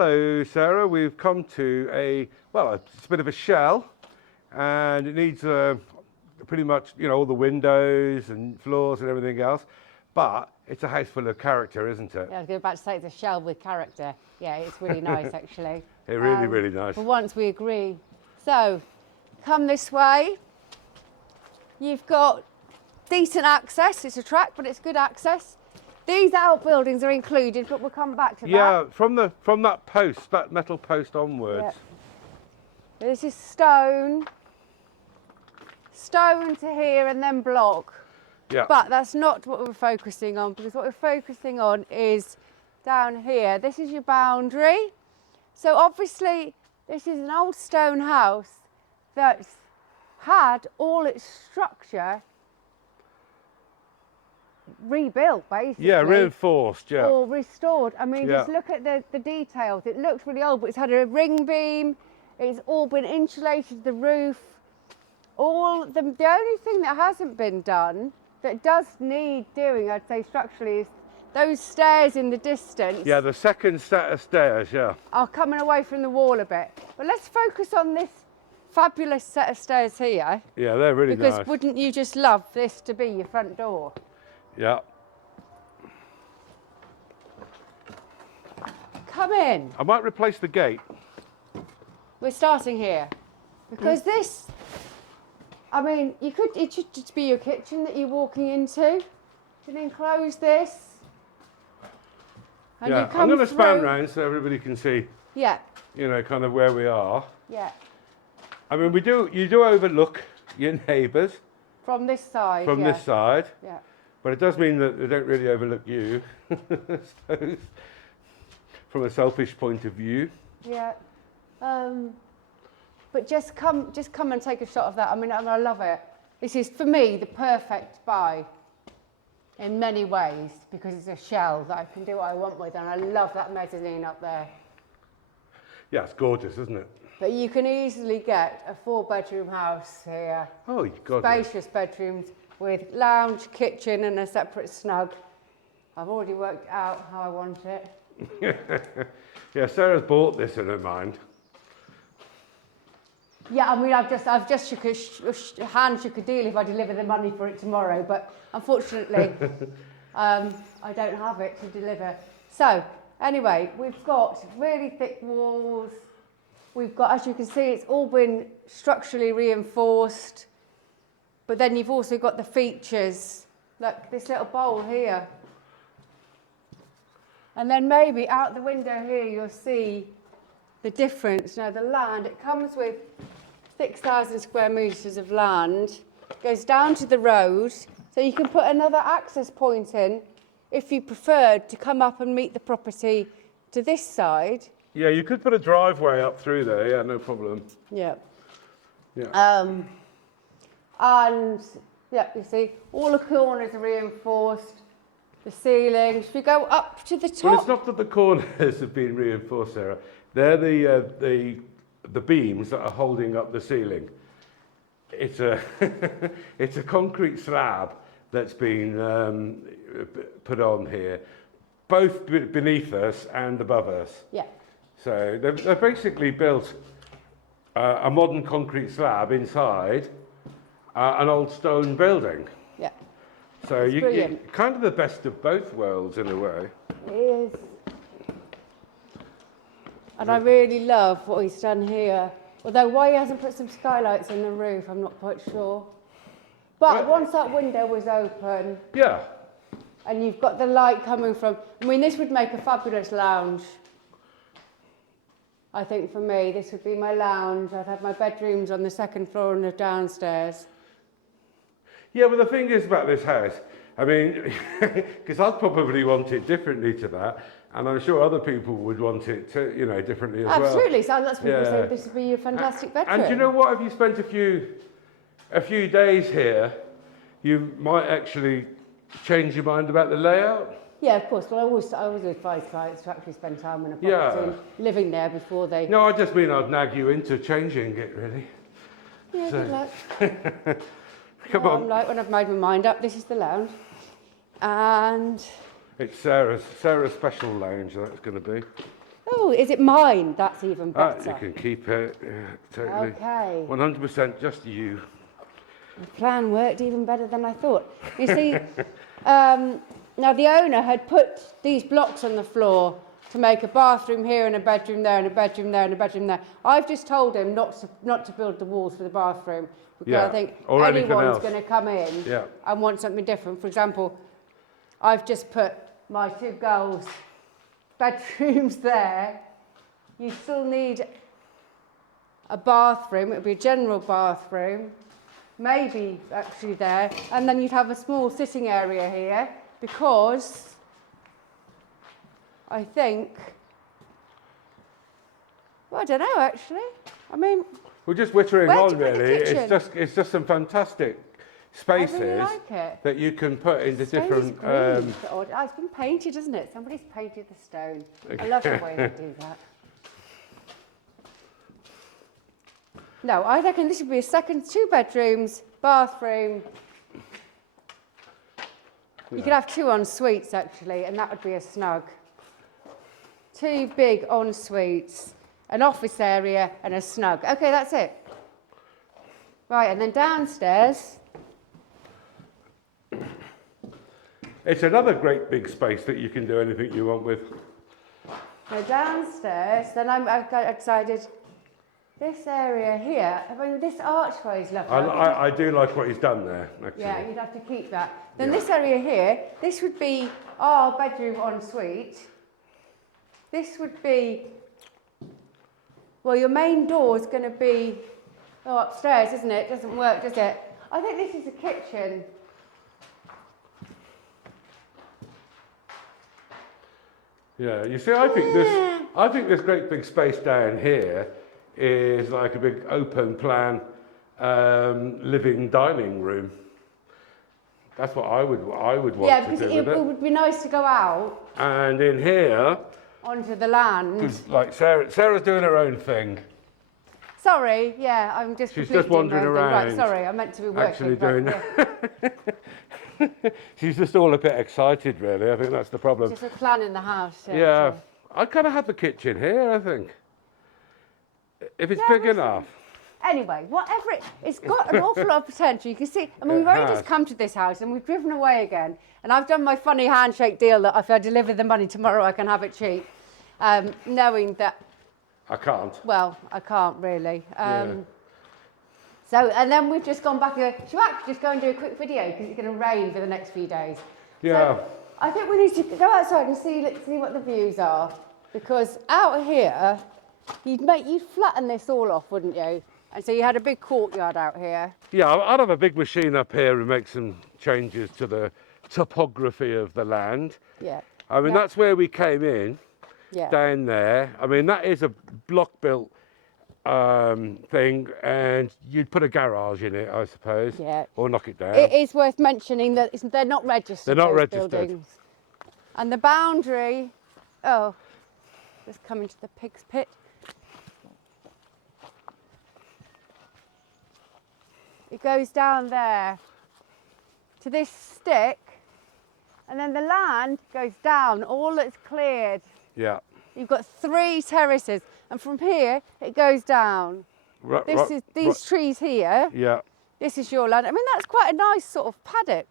Hello, Sarah. We've come to it's a bit of a shell, and it needs pretty much, all the windows and floors and everything else. But it's a house full of character, isn't it? Yeah, I was about to say it's a shell with character. Yeah, it's really nice, actually. Really nice. For once, we agree. So, come this way. You've got decent access. It's a track, but it's good access. These outbuildings are included, but we'll come back to that. Yeah, from that post, that metal post onwards. Yep. This is stone to here and then block. Yeah. But that's not what we're focusing on, because what we're focusing on is down here. This is your boundary. So obviously this is an old stone house that's had all its structure rebuilt, basically. Yeah, reinforced, yeah. Or restored. I mean, just look at the details. It looks really old, but it's had a ring beam. It's all been insulated, the roof. The only thing that hasn't been done, that does need doing, I'd say structurally, is those stairs in the distance. Yeah, the second set of stairs, yeah. Are coming away from the wall a bit. But let's focus on this fabulous set of stairs here. Yeah, they're really nice. Because wouldn't you just love this to be your front door? Yeah. Come in. I might replace the gate. We're starting here. Because this, I mean, it should just be your kitchen that you're walking into. You can enclose this. And Yeah, you come I'm going to span through. round so everybody can see, Yeah, kind of where we are. yeah. I mean, you do overlook your neighbours From this side, from yeah. this side, Yeah. but it does mean that they don't really overlook you, I suppose, from a selfish point of view. Yeah. But just come and take a shot of that. I mean, I love it. This is, for me, the perfect buy in many ways, because it's a shell that I can do what I want with, and I love that mezzanine up there. Yeah, it's gorgeous, isn't it? But you can easily get a 4-bedroom house here. Oh, God. Spacious bedrooms with lounge, kitchen and a separate snug. I've already worked out how I want it. Yeah, Sarah's bought this in her mind. Yeah, I mean, I've just shook a deal if I deliver the money for it tomorrow, but unfortunately, I don't have it to deliver. So, anyway, we've got really thick walls. We've got, as you can see, it's all been structurally reinforced. But then you've also got the features, like this little bowl here. And then maybe out the window here, you'll see the difference. Now, the land, it comes with 6,000 square metres of land, goes down to the road, so you can put another access point in if you preferred to come up and meet the property to this side. Yeah, you could put a driveway up through there, yeah, no problem. Yeah. Yeah. And, yeah, you see, all the corners are reinforced, the ceilings. If you go up to the top... Well, it's not that the corners have been reinforced, Sarah. They're the beams that are holding up the ceiling. It's a it's a concrete slab that's been put on here, both beneath us and above us. Yeah. So they've basically built a modern concrete slab inside an old stone building. Yeah. So It's you kind of the best of both worlds in a way. It is. And I really love what he's done here. Although why he hasn't put some skylights in the roof, I'm not quite sure. But Well, once that window was open, Yeah. and you've got the light coming from... I mean, this would make a fabulous lounge. I think for me, this would be my lounge. I'd have my bedrooms on the second floor and the downstairs. Yeah, but the thing is about this house, I mean, because I'd probably want it differently to that, and I'm sure other people would want it to, differently as well. Absolutely. So lots of people Yeah. say this would be a fantastic bedroom. And do you know what? If you spent a few days here, you might actually change your mind about the layout. Yeah, of course. Well, I always advise clients to actually spend time in a property, living there before they... No, I just mean I'd nag you into changing it, really. Yeah, So- good luck. Come on. I'm like, when I've made my mind up, this is the lounge. And It's Sarah's special lounge, that's going to be. Oh, is it mine? That's even better. You can keep it, totally. Okay. 100% just you. The plan worked even better than I thought. You see, now the owner had put these blocks on the floor to make a bathroom here and a bedroom there and a bedroom there and a bedroom there. I've just told him not to build the walls for the bathroom because I think anyone's going to come in and want something different. For example, I've just put my 2 girls' bedrooms there. You still need a bathroom. It would be a general bathroom, maybe actually there, and then you'd have a small sitting area here because I think, well, I don't know actually. I mean, we're just whittering where on do you put the really. kitchen? It's just some fantastic spaces I really like it. that you can put into Stone different. is green. Oh, it's been painted, isn't it? Somebody's painted the stone. I love the way they do that. No, I reckon this would be a second 2 bedrooms, bathroom. You could have 2 en suites actually, and that would be a snug. 2 big en suites, an office area, and a snug. Okay, that's it. Right, and then downstairs. It's another great big space that you can do anything you want with. Now downstairs, then I've decided this area here. I mean, this archway is lovely. I do like what he's done there, actually. Yeah, you'd have to keep that. Then this area here, this would be our bedroom en suite. This would be, well, your main door is going to be upstairs, isn't it? It doesn't work, does it? I think this is a kitchen. Yeah, you see, I think this great big space down here is like a big open plan living dining room. That's what I would want to do. Yeah, because it would be nice to go out. And in here, onto the land. Like Sarah's doing her own thing. Sorry, yeah, I'm just. She's just wandering around. Right, sorry, I meant to be working. Actually doing. She's just all a bit excited, really. I think that's the problem. Just a plan in the house. Yeah, I kind of have the kitchen here. I think if it's big enough. Anyway, whatever it's got an awful lot of potential. You can see. I mean, we've only just come to this house and we've driven away again. And I've done my funny handshake deal that if I deliver the money tomorrow, I can have it cheap, knowing that. I can't. Well, I can't really. So, and then we've just gone back. Should we actually just go and do a quick video because it's going to rain for the next few days? Yeah. So I think we need to go outside and see what the views are, because out here, you'd flatten this all off, wouldn't you? And so you had a big courtyard out here. Yeah, I'd have a big machine up here and make some changes to the topography of the land. Yeah. I mean, that's where we came in. Yeah. Down there. I mean, that is a block built thing, and you'd put a garage in it, I suppose. Yeah. Or knock it down. It is worth mentioning that they're not registered. They're not those registered. Buildings. And the boundary. Oh, let's come into the pig's pit. It goes down there to this stick, and then the land goes down. All that's cleared. Yeah. You've got 3 terraces, and from here it goes down. These trees here. Yeah. This is your land. I mean, that's quite a nice sort of paddock.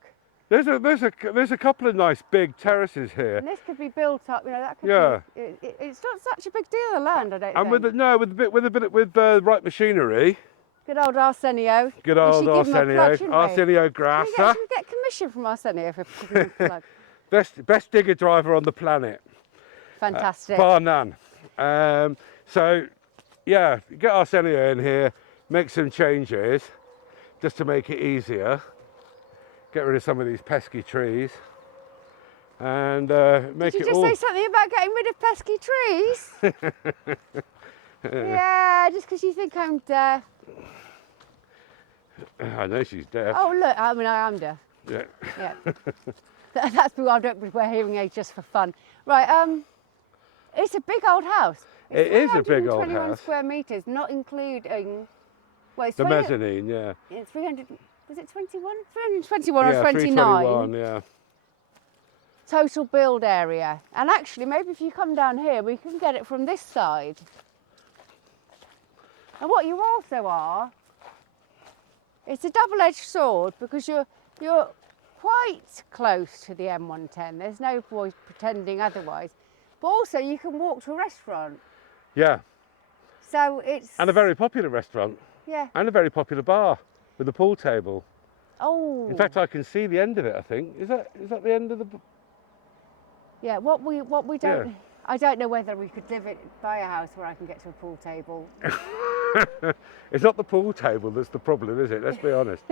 There's a couple of nice big terraces here. And this could be built up. You know, that could be. It's not such a big deal, the land, I don't think. And with the right machinery. Good old Arsenio. Good old Arsenio. Arsenio Grasser. Should we get commission from Arsenio for putting the plug? Best digger driver on the planet. Fantastic. Bar none. So, yeah, get Arsenio in here, make some changes, just to make it easier. Get rid of some of these pesky trees, and make it all... Did you just say something about getting rid of pesky trees? Yeah, just because you think I'm deaf. I know she's deaf. Oh, look, I mean, I am deaf. Yeah. Yeah. That's why I don't wear hearing aids just for fun. Right, it's a big old house. It is a big old 321 house. square metres, not including... Well, it's The mezzanine, yeah. It's 300... Was it 21? 321 or 29? 321, yeah. total build area. And actually, maybe if you come down here, we can get it from this side. And what you also are, it's a double-edged sword because you're quite close to the M110. There's no point pretending otherwise. But also, you can walk to a restaurant. Yeah, So it's... and a very popular restaurant. Yeah. And a very popular bar with a pool table. Oh. In fact, I can see the end of it, I think. Is that the end of the... Yeah, what we don't... Yeah. I don't know whether we could buy a house where I can get to a pool table. It's not the pool table that's the problem, is it? Let's be honest.